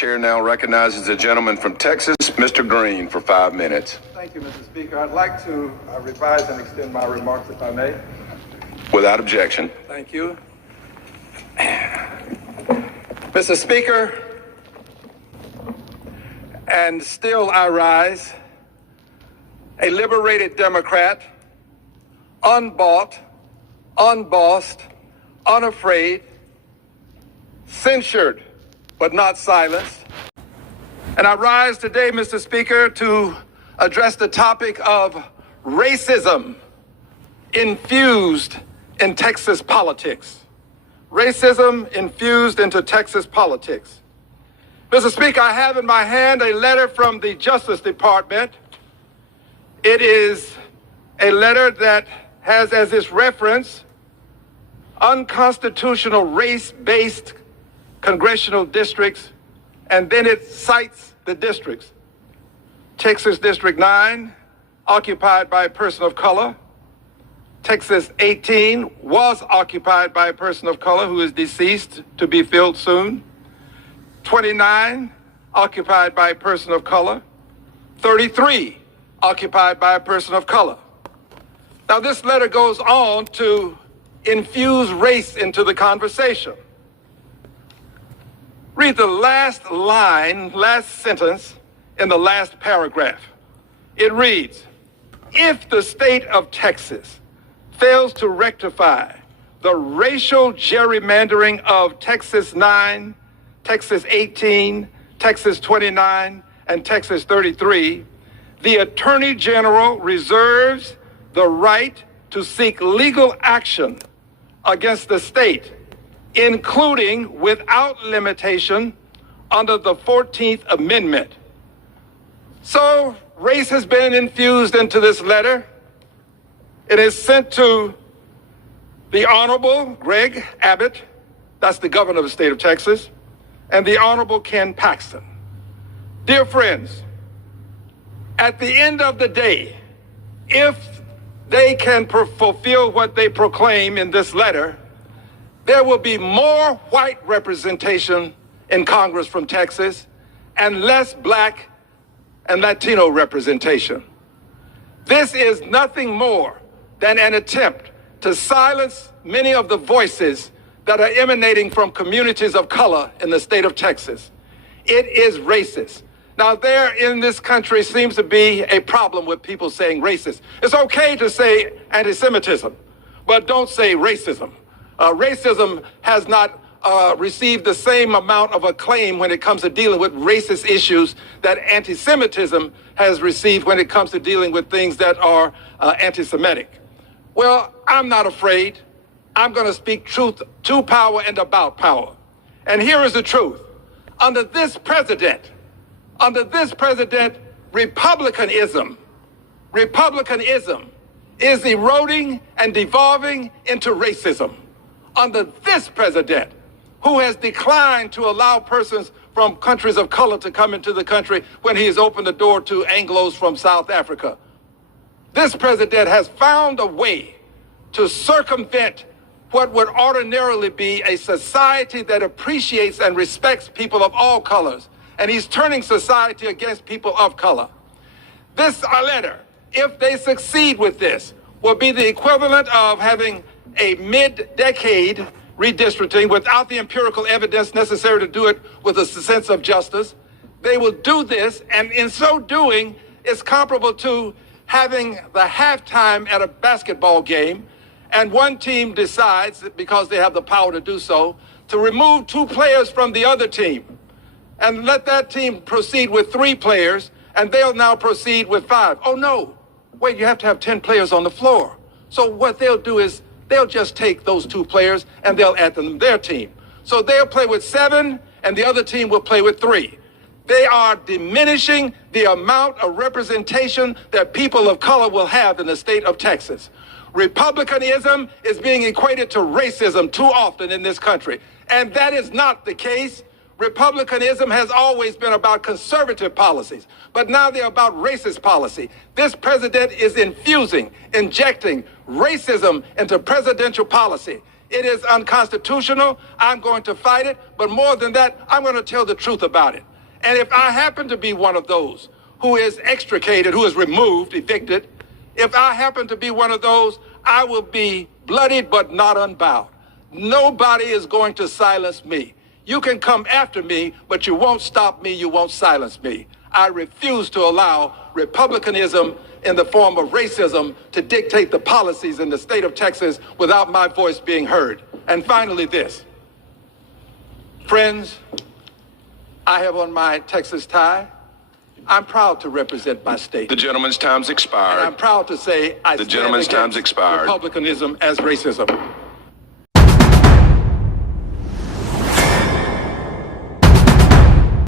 chair now recognizes the gentleman from Texas, Mr. Green, for 5 minutes. Thank you, Mr. Speaker. I'd like to revise and extend my remarks, if I may. Without objection. Thank you. Mr. Speaker, and still I rise, a liberated Democrat, unbought, unbossed, unafraid, censured, but not silenced. And I rise today, Mr. Speaker, to address the topic of racism infused in Texas politics. Racism infused into Texas politics. Mr. Speaker, I have in my hand a letter from the Justice Department. It is a letter that has as its reference unconstitutional race-based congressional districts, and then it cites the districts. Texas District 9, occupied by a person of color. Texas 18 was occupied by a person of color who is deceased, to be filled soon. 29, occupied by a person of color. 33, occupied by a person of color. Now, this letter goes on to infuse race into the conversation. Read the last line, last sentence in the last paragraph. It reads, if the state of Texas fails to rectify the racial gerrymandering of Texas 9, Texas 18, Texas 29, and Texas 33, the Attorney General reserves the right to seek legal action against the state, including without limitation under the 14th Amendment. So race has been infused into this letter. It is sent to the Honorable Greg Abbott, that's the governor of the state of Texas, and the Honorable Ken Paxton. Dear friends, at the end of the day, if they can fulfill what they proclaim in this letter, there will be more white representation in Congress from Texas and less black and Latino representation. This is nothing more than an attempt to silence many of the voices that are emanating from communities of color in the state of Texas. It is racist. Now, there in this country seems to be a problem with people saying racist. It's okay to say anti-Semitism, but don't say racism. Racism has not received the same amount of acclaim when it comes to dealing with racist issues that anti-Semitism has received when it comes to dealing with things that are anti-Semitic. Well, I'm not afraid. I'm going to speak truth to power and about power. And here is the truth. Under this president, Republicanism is eroding and devolving into racism. Under this president, who has declined to allow persons from countries of color to come into the country when he has opened the door to Anglos from South Africa. This president has found a way to circumvent what would ordinarily be a society that appreciates and respects people of all colors. And he's turning society against people of color. This letter, if they succeed with this, will be the equivalent of having a mid-decade redistricting without the empirical evidence necessary to do it with a sense of justice. They will do this, and in so doing, it's comparable to having the halftime at a basketball game, and one team decides, because they have the power to do so, to remove 2 players from the other team and let that team proceed with 3 players, and they'll now proceed with 5. Oh, no. Wait, you have to have 10 players on the floor. So what they'll do is they'll just take those 2 players and they'll add them to their team. So they'll play with 7, and the other team will play with 3. They are diminishing the amount of representation that people of color will have in the state of Texas. Republicanism is being equated to racism too often in this country, and that is not the case. Republicanism has always been about conservative policies, but now they're about racist policy. This president is injecting racism into presidential policy. It is unconstitutional. I'm going to fight it. But more than that, I'm going to tell the truth about it. And if I happen to be one of those who is extricated, who is removed, evicted, if I happen to be one of those, I will be bloodied but not unbowed. Nobody is going to silence me. You can come after me, but you won't stop me, you won't silence me. I refuse to allow republicanism in the form of racism to dictate the policies in the state of Texas without my voice being heard. And finally, this. Friends, I have on my Texas tie. I'm proud to represent my state. The gentleman's time's expired. And I'm proud to say I stand gentleman's time's against expired. republicanism as racism.